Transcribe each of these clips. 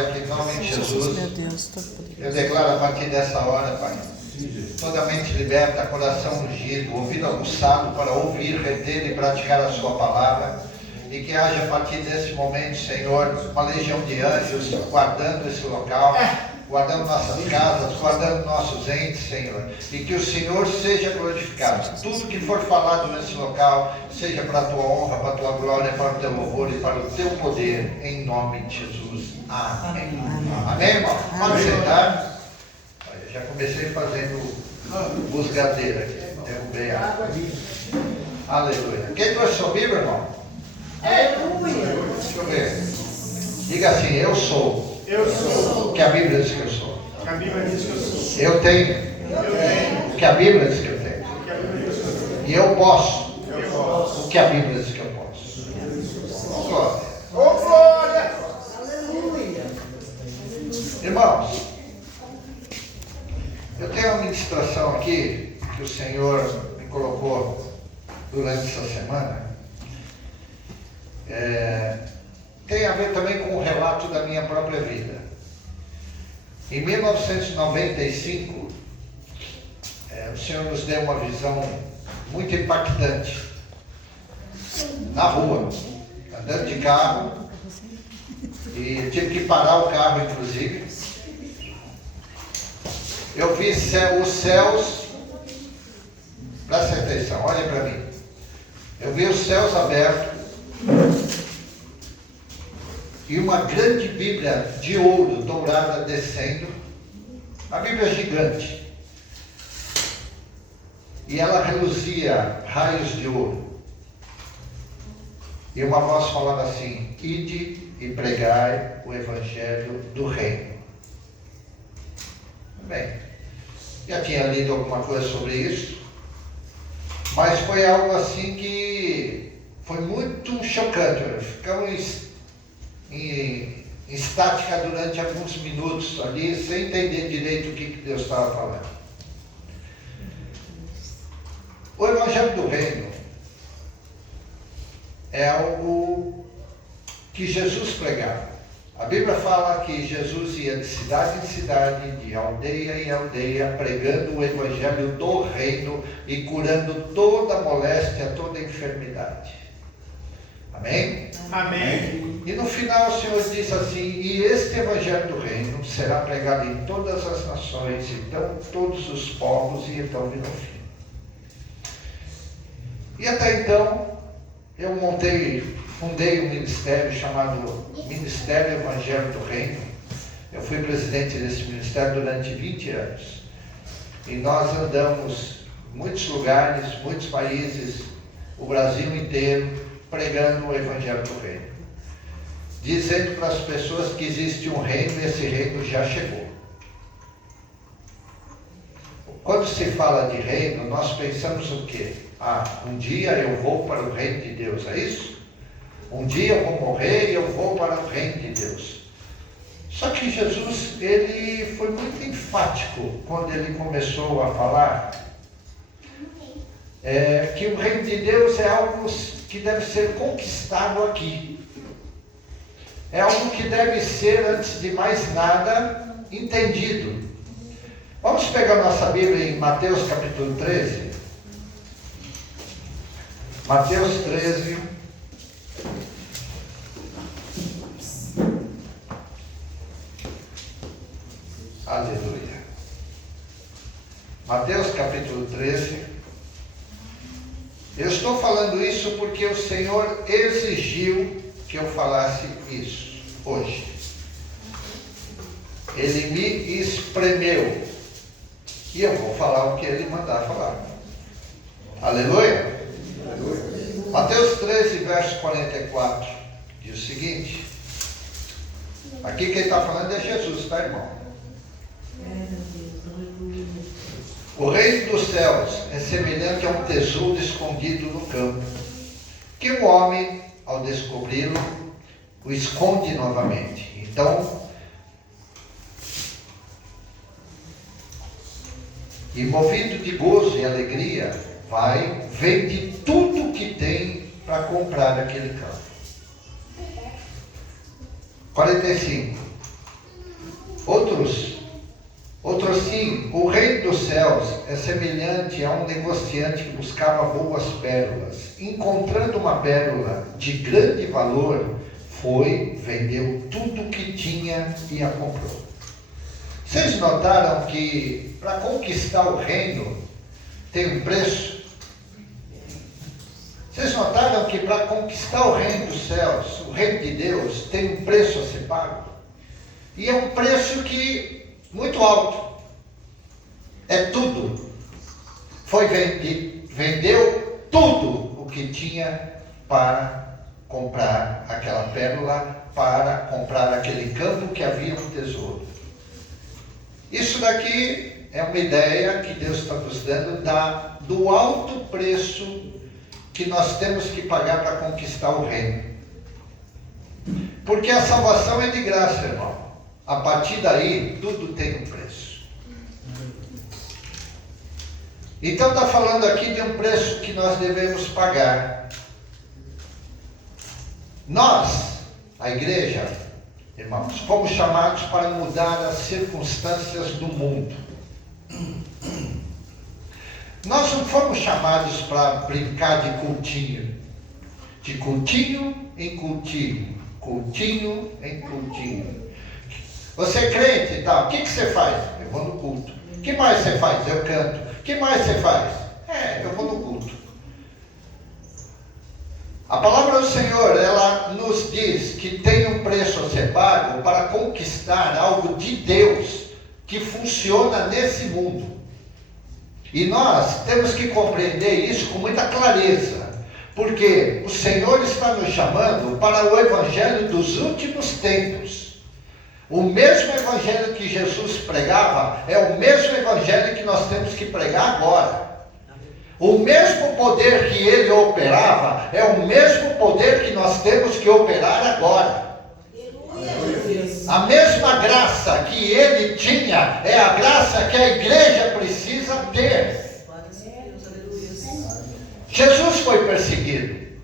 Pai, que em nome de Jesus, meu Deus, todo-poderoso. eu declaro a partir dessa hora, Pai, toda mente liberta, coração ungido, ouvido aguçado para ouvir, reter e praticar a sua palavra, e que haja a partir desse momento, Senhor, uma legião de anjos guardando esse local, guardando nossas casas, guardando nossos entes, Senhor, e que o Senhor seja glorificado. Tudo que for falado nesse local, seja para a tua honra, para a tua glória, para o teu louvor e para o teu poder, em nome de Jesus. Amém. Amém, irmão? Pode sentar. Eu já comecei fazendo busgadeira aqui. Derrubei a água. Aleluia. Quem trouxe sua Bíblia, irmão? Aleluia. Deixa eu ver. Diga assim, eu sou. Eu sou. O que a Bíblia diz que eu sou. A Bíblia diz que eu sou. Eu tenho. Eu tenho. O que a Bíblia diz que eu tenho. Que a Bíblia diz que eu sou. E eu posso. Eu posso. O que a Bíblia diz que eu posso. Glória. Oh, glória. Aleluia. Irmãos, eu tenho uma ministração aqui que o Senhor me colocou durante essa semana. Tem a ver também com o relato da minha própria vida. Em 1995, o Senhor nos deu uma visão muito impactante. Na rua, andando de carro, e tive que parar o carro, inclusive. Eu vi os céus, presta atenção, olha para mim. Eu vi os céus abertos e uma grande Bíblia de ouro dourada descendo, uma Bíblia gigante. E ela reluzia raios de ouro. E uma voz falava assim: ide e pregai o Evangelho do Reino. Bem, já tinha lido alguma coisa sobre isso, mas foi algo assim que foi muito chocante. Ficamos em estática durante alguns minutos ali, sem entender direito o que Deus estava falando. O Evangelho do Reino é algo que Jesus pregava. A Bíblia fala que Jesus ia de cidade em cidade, de aldeia em aldeia, pregando o Evangelho do Reino e curando toda moléstia, toda enfermidade. Amém? Amém. E no final o Senhor diz assim: e este Evangelho do Reino será pregado em todas as nações, então todos os povos, e então virá o fim. E até então, eu fundei um ministério chamado Ministério Evangelho do Reino. Eu fui presidente desse ministério durante 20 anos. E nós andamos em muitos lugares, muitos países, o Brasil inteiro, pregando o Evangelho do Reino. Dizendo para as pessoas que existe um reino e esse reino já chegou. Quando se fala de reino, nós pensamos o quê? Um dia eu vou para o reino de Deus, é isso? Um dia eu vou morrer e eu vou para o reino de Deus. Só que Jesus, ele foi muito enfático quando ele começou a falar que o reino de Deus é algo que deve ser conquistado aqui. É algo que deve ser, antes de mais nada, entendido. Vamos pegar nossa Bíblia em Mateus capítulo 13. Mateus 13. Aleluia. Mateus capítulo 13. Eu estou falando isso porque o Senhor exigiu que eu falasse isso hoje. Ele me espremeu. E eu vou falar o que ele mandar falar. Aleluia. Mateus 13, verso 44, diz o seguinte. Aqui quem está falando é Jesus, tá, irmão? O reino dos céus é semelhante a um tesouro escondido no campo, que o homem, ao descobri-lo, o esconde novamente. Então, e movido de gozo e alegria, vai, vende tudo que tem para comprar aquele campo. 45. Outros sim, o reino dos céus é semelhante a um negociante que buscava boas pérolas. Encontrando uma pérola de grande valor, foi, vendeu tudo o que tinha e a comprou. Vocês notaram que para conquistar o reino tem um preço? Vocês notaram que para conquistar o reino dos céus, o reino de Deus, tem um preço a ser pago? E é um preço que muito alto. É tudo. Foi vendeu tudo o que tinha para comprar aquela pérola, para comprar aquele campo que havia um tesouro. Isso daqui é uma ideia que Deus está nos dando do alto preço que nós temos que pagar para conquistar o reino. Porque a salvação é de graça, irmão. A partir daí, tudo tem um preço. Então está falando aqui de um preço que nós devemos pagar. Nós, a igreja, irmãos, fomos chamados para mudar as circunstâncias do mundo. Nós não fomos chamados para brincar de cultinho em cultinho em cultinho. Você é crente e tal, o que você faz? Eu vou no culto. O que mais você faz? Eu canto. O que mais você faz? Eu vou no culto. A palavra do Senhor, ela nos diz que tem um preço a ser pago para conquistar algo de Deus que funciona nesse mundo. E nós temos que compreender isso com muita clareza, porque o Senhor está nos chamando para o evangelho dos últimos tempos. O mesmo evangelho que Jesus pregava é o mesmo evangelho que nós temos que pregar agora. O mesmo poder que ele operava é o mesmo poder que nós temos que operar agora. A mesma graça que ele tinha é a graça que a igreja precisa ter. Jesus foi perseguido.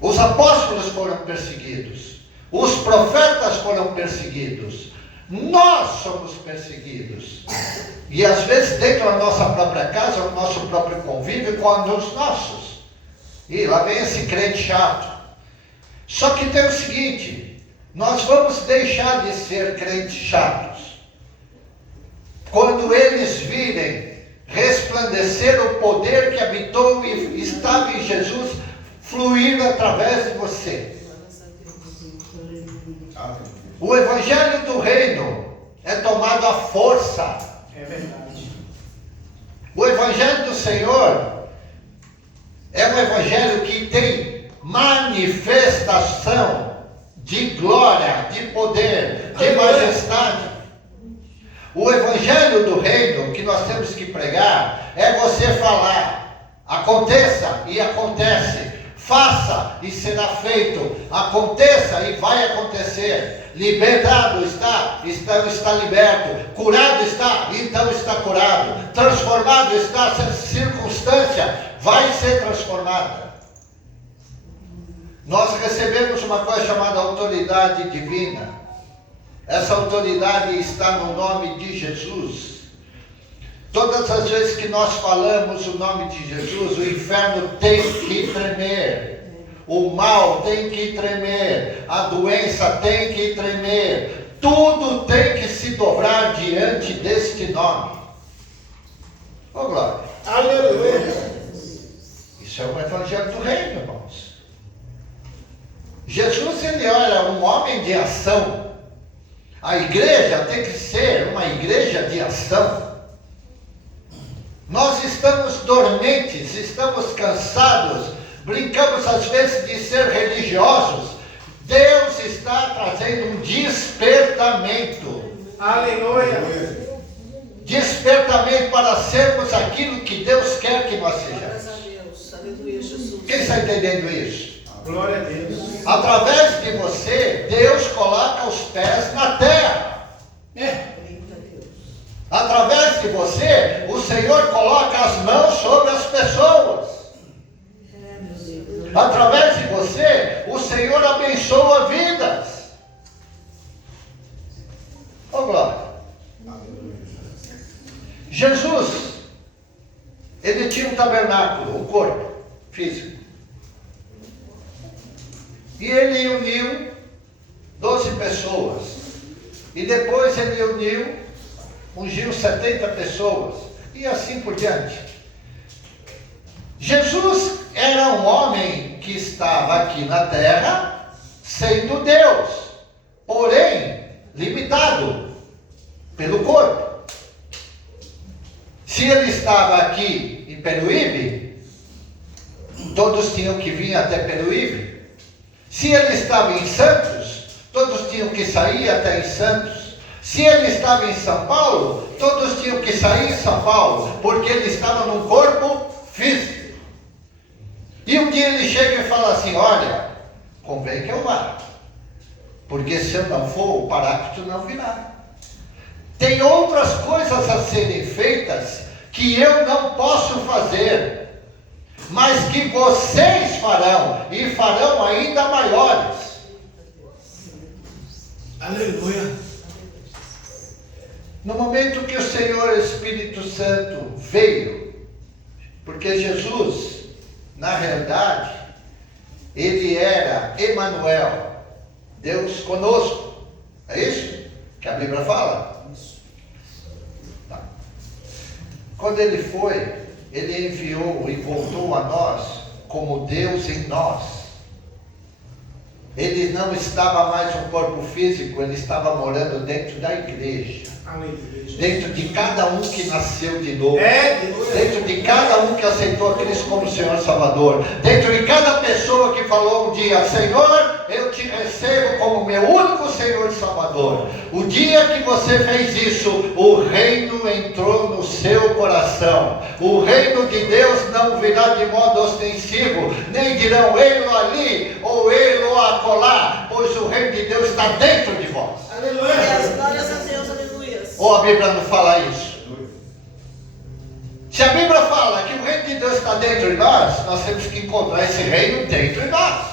Os apóstolos foram perseguidos. Os profetas foram perseguidos. Nós somos perseguidos. E às vezes dentro da nossa própria casa, o nosso próprio convívio com os nossos. E lá vem esse crente chato. Só que tem o seguinte: nós vamos deixar de ser crentes chatos quando eles virem resplandecer o poder que habitou e estava em Jesus fluir através de você. O evangelho do reino é tomado à força. É verdade. O evangelho do Senhor é um evangelho que tem manifestação de glória, de poder, de majestade. O evangelho do reino que nós temos que pregar é você falar: aconteça e acontece, faça e será feito, aconteça e vai acontecer. Libertado está, então está liberto. Curado está, então está curado. Transformado está, essa circunstância vai ser transformada. Nós recebemos uma coisa chamada autoridade divina. Essa autoridade está no nome de Jesus. Todas as vezes que nós falamos o nome de Jesus, o inferno tem que tremer. O mal tem que tremer, a doença tem que tremer, tudo tem que se dobrar diante deste nome. Ô glória! Aleluia! Isso é o evangelho do reino, irmãos. Jesus, ele era um homem de ação. A igreja tem que ser uma igreja de ação. Nós estamos dormentes, estamos cansados, brincamos às vezes de ser religiosos. Deus está trazendo um despertamento. Aleluia! Despertamento para sermos aquilo que Deus quer que nós sejamos. Graças a Deus. Aleluia, Jesus. Quem está entendendo isso? Glória a Deus. Através de você, Deus coloca os pés na terra. Eita Deus. Através de você, o Senhor coloca as mãos sobre as pessoas. Através de você, o Senhor abençoa vidas. tabernáculo, o corpo físico. E ele uniu 12 pessoas. E depois ele ungiu 70 pessoas. E assim por diante. Jesus era um homem que estava aqui na terra, sendo Deus, porém limitado pelo corpo. Se ele estava aqui em Peruíbe, todos tinham que vir até Peruíbe. Se ele estava em Santos, todos tinham que sair até em Santos. Se ele estava em São Paulo, todos tinham que sair em São Paulo, porque ele estava num corpo físico. E um dia ele chega e fala assim: olha, convém que eu vá, porque se eu não for, o Paráclito não virá. Tem outras coisas a serem feitas que eu não posso fazer, mas que vocês farão, e farão ainda maiores. Aleluia. No momento que o Senhor Espírito Santo veio, porque Jesus, na realidade, ele era Emanuel, Deus conosco. É isso que a Bíblia fala? Tá. Quando ele foi, ele enviou e voltou a nós como Deus em nós. Ele não estava mais no corpo físico, ele estava morando dentro da igreja. Dentro de cada um que nasceu de novo, dentro de cada um que aceitou a Cristo como Senhor Salvador, dentro de cada pessoa que falou um dia: Senhor, eu te recebo como meu único Senhor e Salvador. O dia que você fez isso, o reino entrou no seu coração. O reino de Deus não virá de modo ostensivo, nem dirão ele ali ou ele ou acolá, pois o reino de Deus está dentro de vós. Aleluia. Glórias a Deus, aleluia. Ou a Bíblia não fala isso? Se a Bíblia fala que o reino de Deus está dentro de nós, nós temos que encontrar esse reino dentro de nós.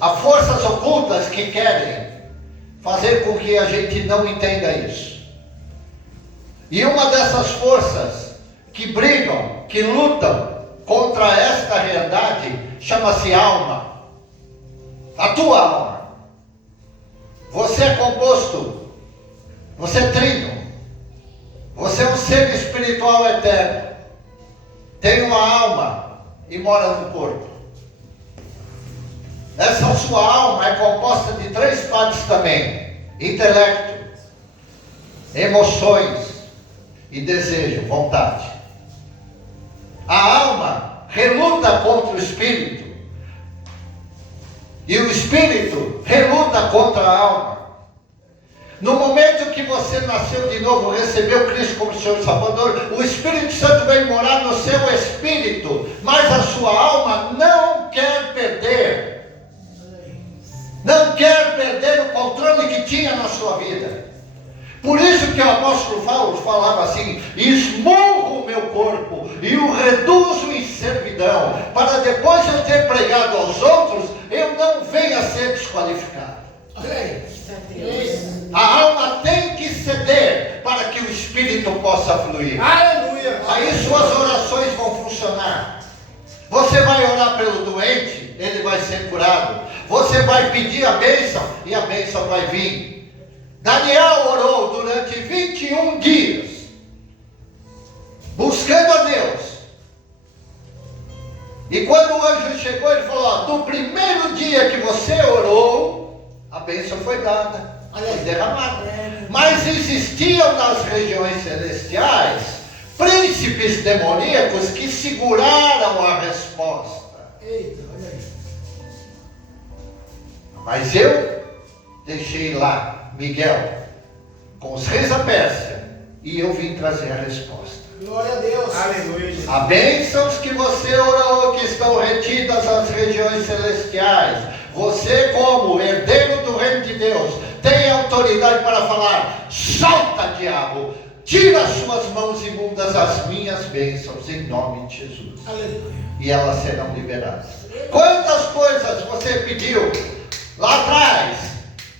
Há forças ocultas que querem fazer com que a gente não entenda isso. E uma dessas forças que brigam, que lutam contra esta realidade, chama-se alma. A tua alma. Você é composto, você é trino, você é um ser espiritual eterno, tem uma alma e mora no corpo. Essa sua alma é composta de 3 partes também: intelecto, emoções e desejo, vontade. A alma reluta contra o espírito, e o espírito reluta contra a alma. No momento que você nasceu de novo, recebeu Cristo como Senhor e Salvador, o Espírito Santo vem morar no seu espírito, mas a sua alma não quer perder. Não quer perder o controle que tinha na sua vida. Por isso que o apóstolo Paulo falava assim: esmurro o meu corpo e o reduzo em servidão, para depois de eu ter pregado aos outros, eu não venha a ser desqualificado. A alma tem que ceder para que o Espírito possa fluir. Aleluia. Aí suas orações vão funcionar. Você vai orar pelo doente, ele vai ser curado. Você vai pedir a bênção e a bênção vai vir. Daniel orou durante 21 dias, buscando a Deus. E quando o anjo chegou, ele falou: no primeiro dia que você orou, a bênção foi dada, foi derramada. Mas existiam nas regiões celestiais príncipes demoníacos que seguraram a resposta. Mas eu deixei lá Miguel com os reis da Pérsia e eu vim trazer a resposta. Glória a Deus. Aleluia. Há bênçãos que você orou que estão retidas nas regiões celestiais. Você, como herdeiro do reino de Deus, tem autoridade para falar: solta, diabo, tira as suas mãos imundas as minhas bênçãos em nome de Jesus. Aleluia. E elas serão liberadas. Quantas coisas você pediu lá atrás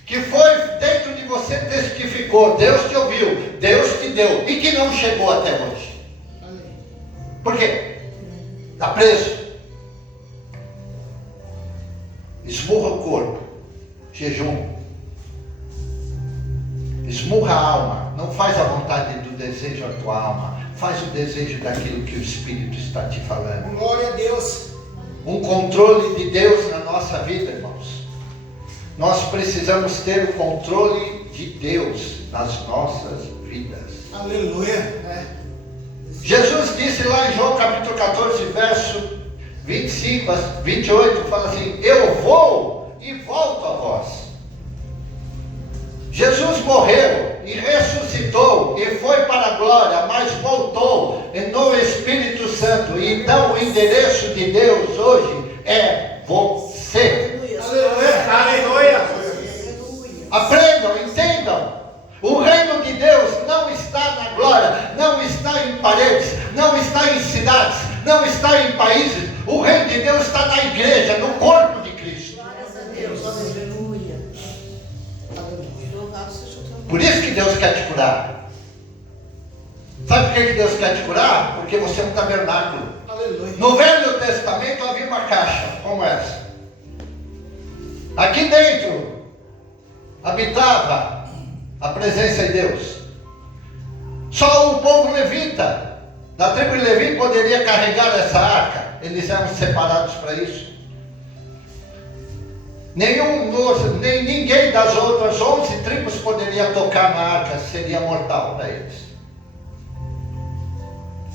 que foi dentro de você, testificou, Deus te ouviu, Deus te deu, e que não chegou até hoje. Por quê? Está preso. Esmurra o corpo, jejum. Esmurra a alma, não faz a vontade do desejo da tua alma, faz o desejo daquilo que o Espírito está te falando. Glória a Deus. Um controle de Deus na nossa vida, irmãos. Nós precisamos ter o controle de Deus nas nossas vidas. Aleluia. Jesus disse lá em João capítulo 14, verso 25 a 28, fala assim: eu vou e volto a vós. Jesus morreu e ressuscitou e foi para a glória, mas voltou no Espírito Santo. Então o endereço de Deus hoje é você. Aleluia. Aprendam, entendam. O reino de Deus não está na glória, não está em paredes, não está em cidades, não está em países. O reino de Deus está na igreja, no corpo de Cristo. Glórias a Deus. Aleluia. Por isso que Deus quer te curar. Sabe por que Deus quer te curar? Porque você é um tabernáculo. Aleluia. No Velho Testamento havia uma caixa como essa. Aqui dentro habitava a presença de Deus. Só o povo levita, da tribo de Levi, poderia carregar essa arca. Eles eram separados para isso. Ninguém das outras 11 tribos poderia tocar na arca, seria mortal para eles.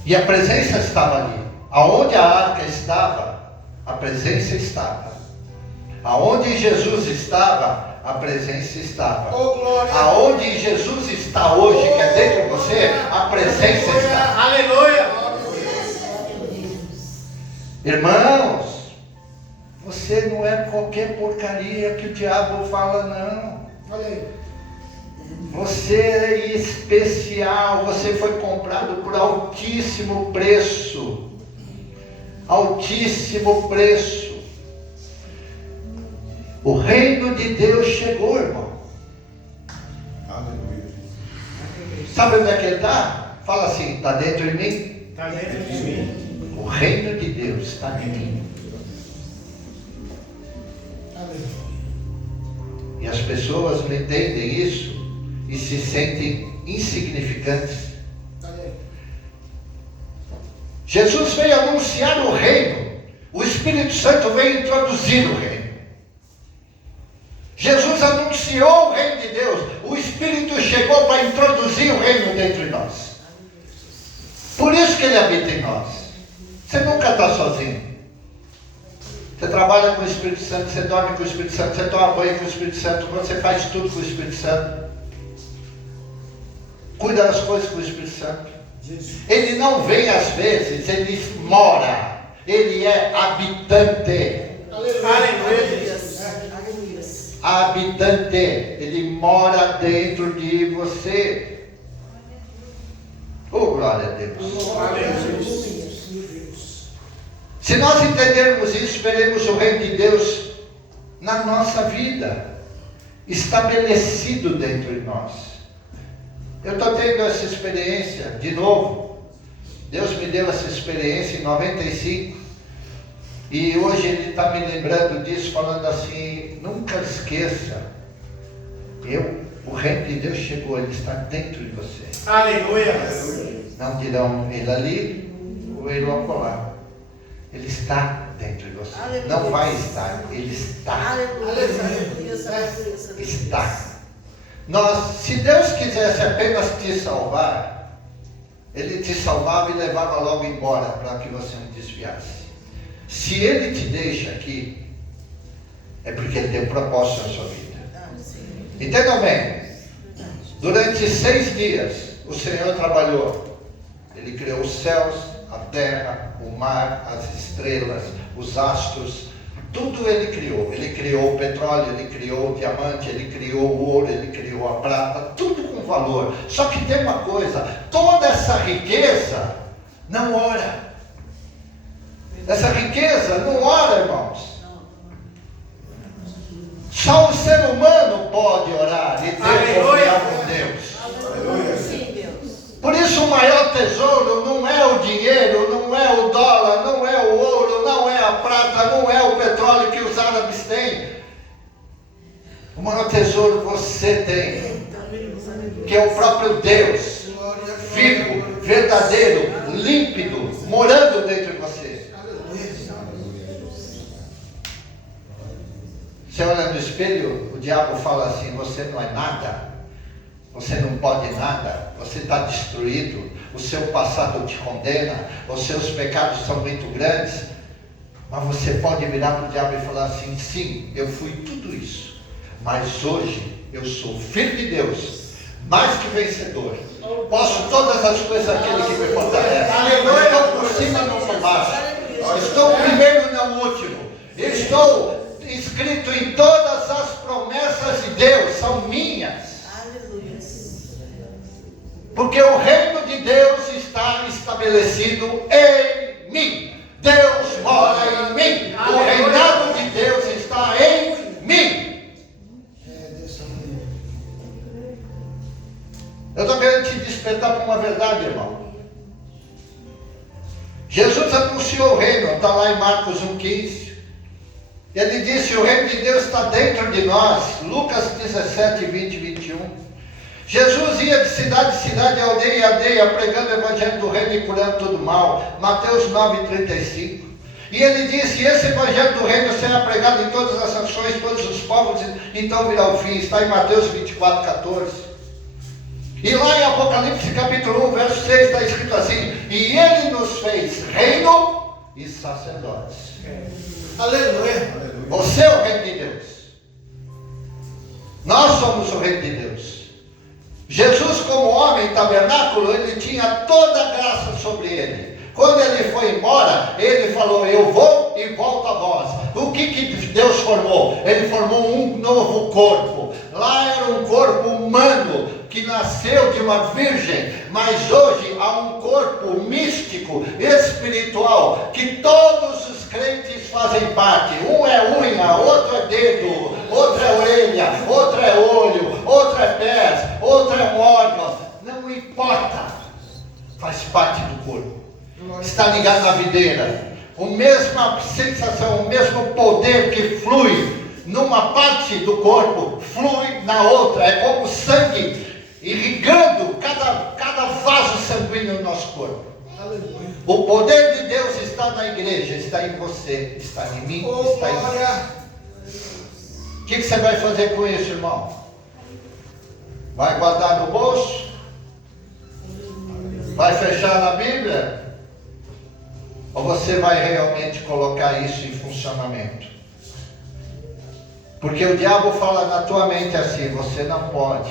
E a presença estava ali. Aonde a arca estava, a presença estava. Aonde Jesus estava, a presença estava. Aonde Jesus está hoje, que é dentro de você, a presença está. Aleluia. Irmãos, você não é qualquer porcaria que o diabo fala, não. Olha aí. Você é especial, você foi comprado por altíssimo preço. Altíssimo preço. O reino de Deus chegou, irmão. Aleluia. Sabe onde é que ele está? Fala assim, está dentro de mim? Está dentro de mim. O reino de Deus está em mim. Aleluia. E as pessoas não entendem isso e se sentem insignificantes. Jesus veio anunciar o reino. O Espírito Santo veio introduzir o reino. Jesus anunciou o reino de Deus. O Espírito chegou para introduzir o reino dentro de nós. Por isso que ele habita em nós. Você nunca está sozinho. Você trabalha com o Espírito Santo, você dorme com o Espírito Santo, você toma banho com o Espírito Santo, você faz tudo com o Espírito Santo. Cuida das coisas com o Espírito Santo. Ele não vem às vezes, ele mora. Ele é habitante. Aleluia. Habitante. Ele mora dentro de você. Oh, glória a Deus. Se nós entendermos isso, veremos o reino de Deus na nossa vida, estabelecido dentro de nós. Eu estou tendo essa experiência de novo. Deus me deu essa experiência em 95. E hoje Ele está me lembrando disso, falando assim: nunca esqueça, o reino de Deus chegou, Ele está dentro de você. Aleluia. Não dirão Ele ali ou Ele acolá. Ele está dentro de você. Aleluia. Não vai estar, Ele está. Aleluia. Está. Se Deus quisesse apenas te salvar, Ele te salvava e levava logo embora para que você não desviasse. Se Ele te deixa aqui, é porque Ele tem propósito na sua vida. Entendam bem? Durante 6 dias, o Senhor trabalhou. Ele criou os céus, a terra, o mar, as estrelas, os astros. Tudo Ele criou. Ele criou o petróleo, Ele criou o diamante, Ele criou o ouro, Ele criou a prata. Tudo com valor. Só que tem uma coisa: toda essa riqueza não ora. Essa riqueza não ora, irmãos. Só o ser humano pode orar e ter comunhão com Deus. Sim, Deus. Por isso o maior tesouro não é o dinheiro, não é o dólar, não é o ouro, não é a prata, não é o petróleo que os árabes têm. O maior tesouro você tem, que é o próprio Deus, vivo, verdadeiro, límpido, morando dentro de você. Você olha no espelho, o diabo fala assim: você não é nada. Você não pode nada, você está destruído, o seu passado te condena, os seus pecados são muito grandes. Mas você pode virar para o diabo e falar assim: sim, eu fui tudo isso, mas hoje eu sou filho de Deus, mais que vencedor. Posso todas as coisas daquele que me fortalece. Estou por cima, não por baixo. Estou primeiro, não último. Estou inscrito em todas as promessas de Deus, são minhas. Porque o reino de Deus está estabelecido em mim. Deus mora em mim. O reinado de Deus está em mim. Eu estou querendo te despertar para uma verdade, irmão. Jesus anunciou o reino, está lá em Marcos 1,15. Ele disse: o reino de Deus está dentro de nós. Lucas 17, 20 e 21. Jesus ia de cidade em cidade, aldeia em aldeia, pregando o evangelho do reino e curando todo mal. Mateus 9,35. E ele disse: esse evangelho do reino será pregado em todas as nações, todos os povos, então virá o fim. Está em Mateus 24, 14. E lá em Apocalipse capítulo 1, verso 6, está escrito assim: e ele nos fez reino e sacerdotes. Aleluia. Você é o reino de Deus. Nós somos o reino de Deus. Jesus, como homem tabernáculo, ele tinha toda a graça sobre ele. Quando ele foi embora, ele falou: eu vou e volto a vós. O que Deus formou? Ele formou um novo corpo. Lá era um corpo humano que nasceu de uma virgem, mas hoje há um corpo místico, espiritual, que todos os crentes fazem parte. Um é unha, outro é dedo, outro é orelha, outro é olho, outro é pés, outro é um órgão. Não importa, faz parte do corpo. Está ligado na videira. A mesma sensação, o mesmo poder que flui numa parte do corpo, flui na outra. É como sangue irrigando cada vaso sanguíneo no nosso corpo. O poder de Deus está na igreja, está em você, está em mim, está em você. O que você vai fazer com isso, irmão? Vai guardar no bolso? Vai fechar na Bíblia? Ou você vai realmente colocar isso em funcionamento? Porque o diabo fala na tua mente assim: você não pode.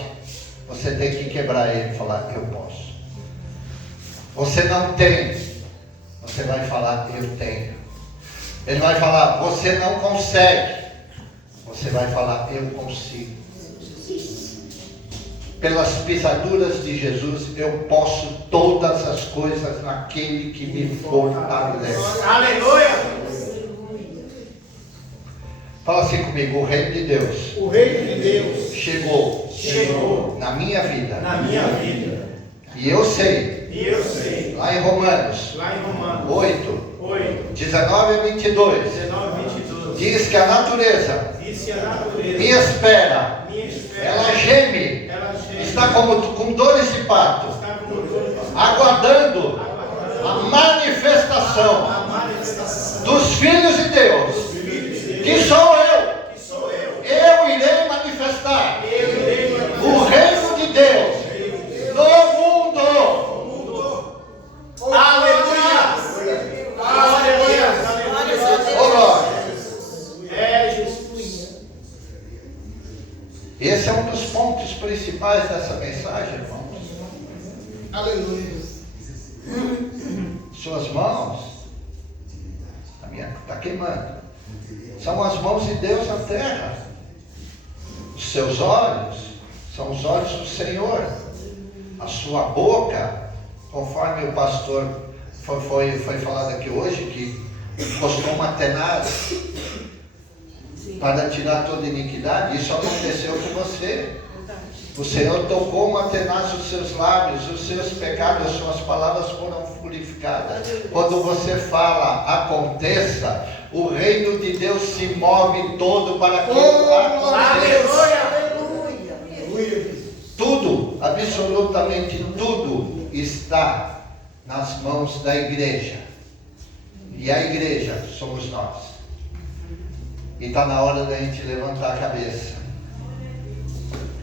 Você tem que quebrar ele e falar: eu posso. Você não tem. Você vai falar: eu tenho. Ele vai falar: você não consegue. Você vai falar: eu consigo. Pelas pisaduras de Jesus, eu posso todas as coisas naquele que me fortalece. Aleluia. Fala assim comigo: o reino de Deus. O reino de Deus chegou na minha vida. Na minha vida. E eu sei. E eu sei. Lá em Romanos 8, 19 a 22. 19, 22. Diz que a natureza Diz que a natureza me espera. me espera. Ela geme. Ela geme. Está com dores de parto. Está com dor. Aguardando a manifestação A manifestação dos filhos de Deus. dos filhos de Deus. Que sou eu. Que sou eu. Eu irei manifestar Eu irei o reino de Deus no mundo. Aleluia. Glória a Deus. Oh, glória. É Jesus. Esse é um dos pontos principais dessa mensagem, irmãos. Aleluia. Suas mãos, a minha está queimando, são as mãos de Deus na terra. Os seus olhos são os olhos do Senhor. A sua boca, conforme o pastor foi falado aqui hoje, que encostou uma tenada. para tirar toda iniquidade. Isso aconteceu com você. O Senhor tocou uma tenaz os seus lábios, os seus pecados, as suas palavras foram purificadas. Quando você fala, aconteça, o reino de Deus se move todo para que aconteça. Tudo, absolutamente tudo está nas mãos da igreja. E a igreja somos nós. E está na hora da gente levantar a cabeça.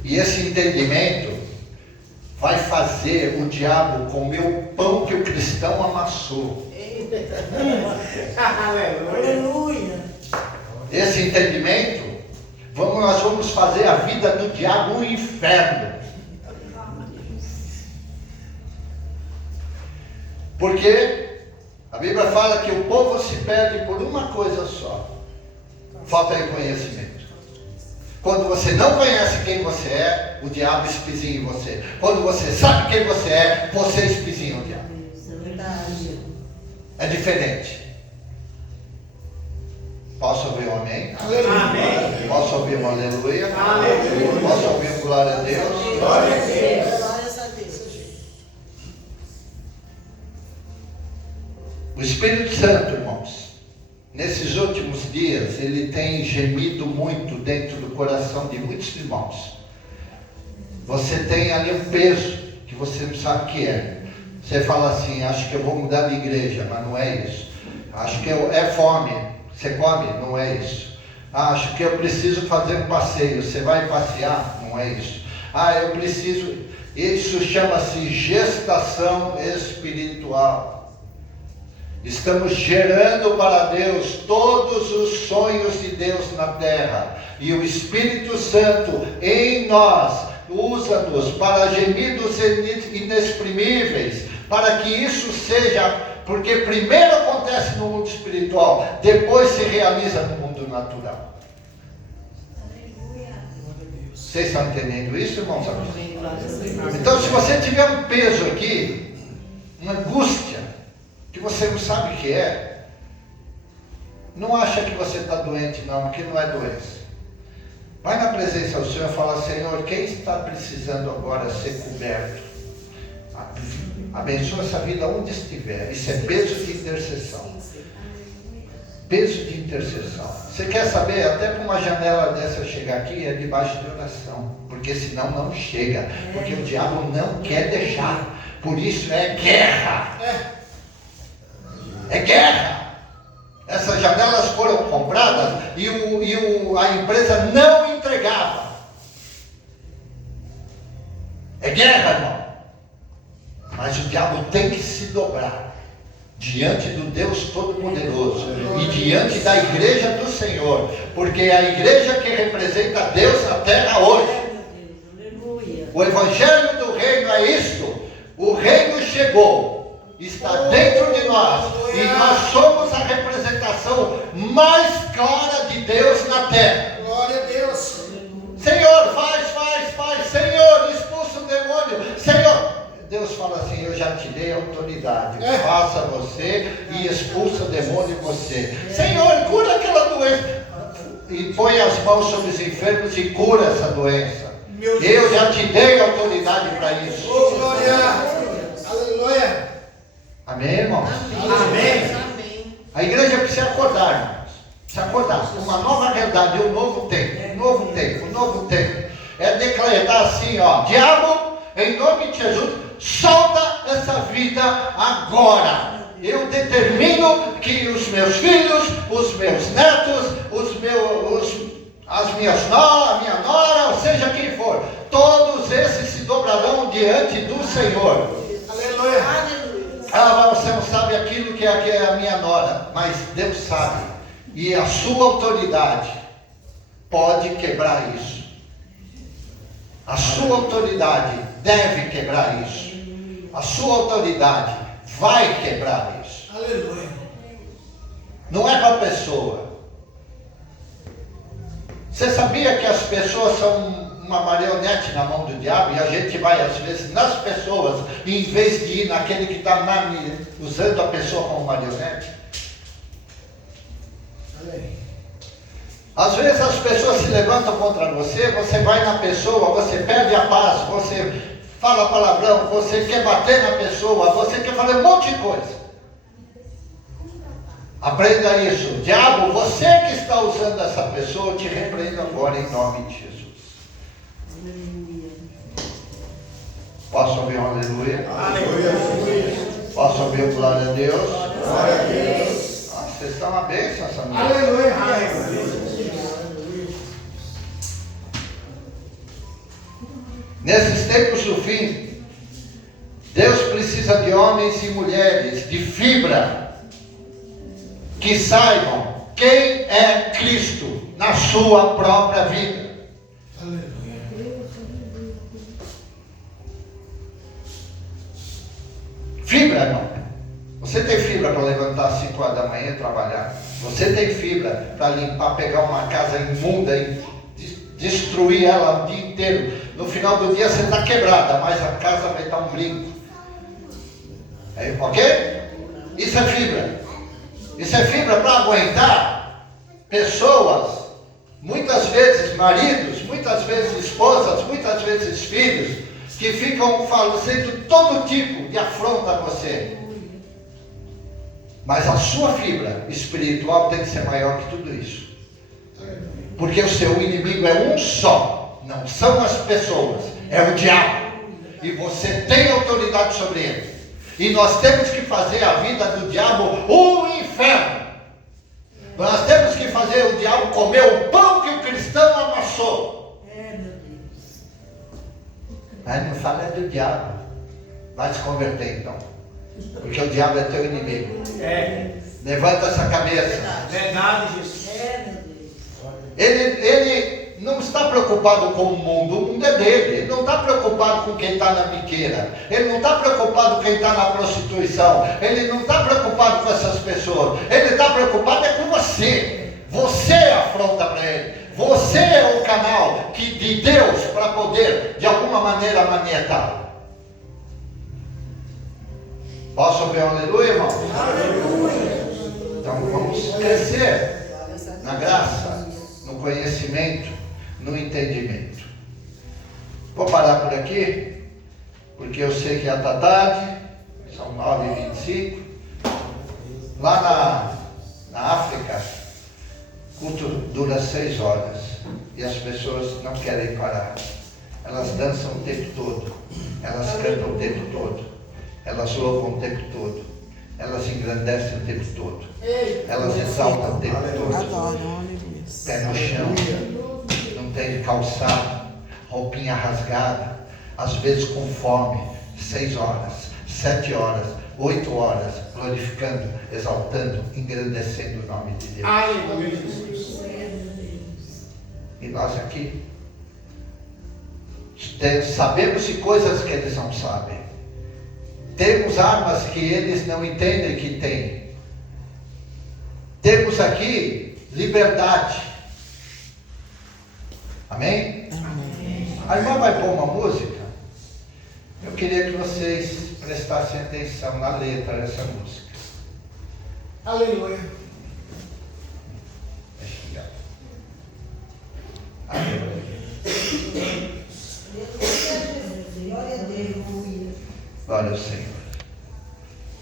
E esse entendimento vai fazer o diabo comer o pão que o cristão amassou. Aleluia. Esse entendimento, nós vamos fazer a vida do diabo um inferno. Porque a Bíblia fala que o povo se perde por uma coisa só: falta de conhecimento. Quando você não conhece quem você é, o diabo espizinha em você. Quando você sabe quem você espizinha o diabo. É diferente. Posso ouvir um amém? Amém. Posso ouvir um aleluia? Aleluia. Posso ouvir um glória a Deus? Glória a Deus. Glórias a Deus. O Espírito Santo, irmãos, nesses últimos dias, ele tem gemido muito dentro do coração de muitos irmãos. Você tem ali um peso que você não sabe o que é. Você fala assim: acho que eu vou mudar de igreja, mas não é isso. Acho que é fome, você come, não é isso. Acho que eu preciso fazer um passeio, você vai passear, não é isso. Eu preciso, isso chama-se gestação espiritual. Estamos gerando para Deus todos os sonhos de Deus na terra. E o Espírito Santo em nós usa-nos para gemidos inexprimíveis, para que isso seja, porque primeiro acontece no mundo espiritual, depois se realiza no mundo natural. Vocês estão entendendo isso, irmãos? Então, se você tiver um peso aqui, uma angústia, que você não sabe o que é, não acha que você está doente, não, porque não é doença. Vai na presença do Senhor e fala: Senhor, quem está precisando agora ser coberto? Abençoa essa vida onde estiver. Isso é peso de intercessão. Peso de intercessão. Você quer saber? Até para uma janela dessa chegar aqui é debaixo de oração, porque senão não chega, porque o diabo não quer deixar. Por isso é guerra. É guerra. Essas janelas foram compradas e a empresa não entregava. É guerra, irmão. Mas o diabo tem que se dobrar diante do Deus Todo-Poderoso e diante da igreja do Senhor, porque é a igreja que representa Deus na terra hoje. O evangelho do reino é isto. O reino chegou, está dentro de nós, e nós somos a representação mais clara de Deus na terra. Glória a Deus. Senhor, faz, Senhor, expulsa o demônio, Senhor. Deus fala assim: eu já te dei autoridade, faça você e expulsa o demônio em você. Senhor, cura aquela doença, e põe as mãos sobre os enfermos e cura essa doença. Eu já te dei autoridade para isso. Oh, glória. Aleluia. Amém, irmãos? Amém. A igreja precisa acordar, irmãos. Precisa acordar. Uma nova realidade, um novo tempo. Um novo tempo, um novo tempo. É declarar assim, ó: diabo, em nome de Jesus, solta essa vida agora. Eu determino que os meus filhos, os meus netos, a minha nora, ou seja quem for, todos esses se dobrarão diante do Senhor. Aleluia. Você não sabe aquilo que é a minha nora, mas Deus sabe. E a sua autoridade pode quebrar isso. A sua autoridade deve quebrar isso. A sua autoridade vai quebrar isso. Aleluia. Não é para a pessoa. Você sabia que as pessoas são uma marionete na mão do diabo? E a gente vai às vezes nas pessoas, em vez de ir naquele que está usando a pessoa como marionete? Amém. Às vezes as pessoas se levantam contra você, você vai na pessoa, você perde a paz, você fala palavrão, você quer bater na pessoa, você quer fazer um monte de coisa. Aprenda isso. Diabo, você que está usando essa pessoa, eu te repreendo agora em nome de Jesus. Posso ouvir um aleluia? Aleluia. Posso ouvir um glória a Deus? Glória a Deus. Ah, vocês estão uma bênção essa noite. Aleluia. Aleluia. Nesses tempos do fim, Deus precisa de homens e mulheres de fibra que saibam quem é Cristo na sua própria vida. Aleluia. Fibra não. Você tem fibra para levantar às 5 horas da manhã e trabalhar. Você tem fibra para limpar, pegar uma casa imunda e destruir ela o dia inteiro. No final do dia você está quebrada, mas a casa vai estar um brinco. Ok? Isso é fibra. Isso é fibra para aguentar pessoas, muitas vezes maridos, muitas vezes esposas, muitas vezes filhos, que ficam fazendo todo tipo de afronta a você. Mas a sua fibra espiritual tem que ser maior que tudo isso. Porque o seu inimigo é um só, não são as pessoas, é o diabo. E você tem autoridade sobre ele. E nós temos que fazer a vida do diabo um inferno. Nós temos que fazer o diabo comer o pão que o cristão amassou. Mas não fala é do diabo. Vai se converter então. Porque o diabo é teu inimigo. Levanta essa cabeça. Verdade, Jesus. Ele não está preocupado com o mundo é dele. Ele não está preocupado com quem está na biqueira. Ele não está preocupado com quem está na prostituição. Ele não está preocupado com essas pessoas. Ele está preocupado é com você. Você afronta para ele. Você é o canal de Deus para poder, de alguma maneira, manietá-lo. Posso ouvir um aleluia, irmão? Aleluia. Então vamos crescer na graça, no conhecimento, no entendimento. Vou parar por aqui, porque eu sei que já está tarde, são 9h25. Lá na África, o culto dura 6 horas e as pessoas não querem parar. Elas dançam o tempo todo, elas cantam o tempo todo, elas louvam o tempo todo, elas engrandecem o tempo todo, elas exaltam o tempo todo. Pé no chão, não tem calçado, roupinha rasgada, às vezes com fome, 6 horas, 7 horas, 8 horas, glorificando, exaltando, engrandecendo o nome de Deus. Aleluia, Jesus. E nós aqui sabemos de coisas que eles não sabem. Temos armas que eles não entendem que têm. Temos aqui liberdade. Amém? Amém. A irmã vai pôr uma música. Eu queria que vocês prestassem atenção na letra dessa música. Aleluia. Aleluia. Glória ao Senhor.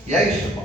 E é isso, irmão.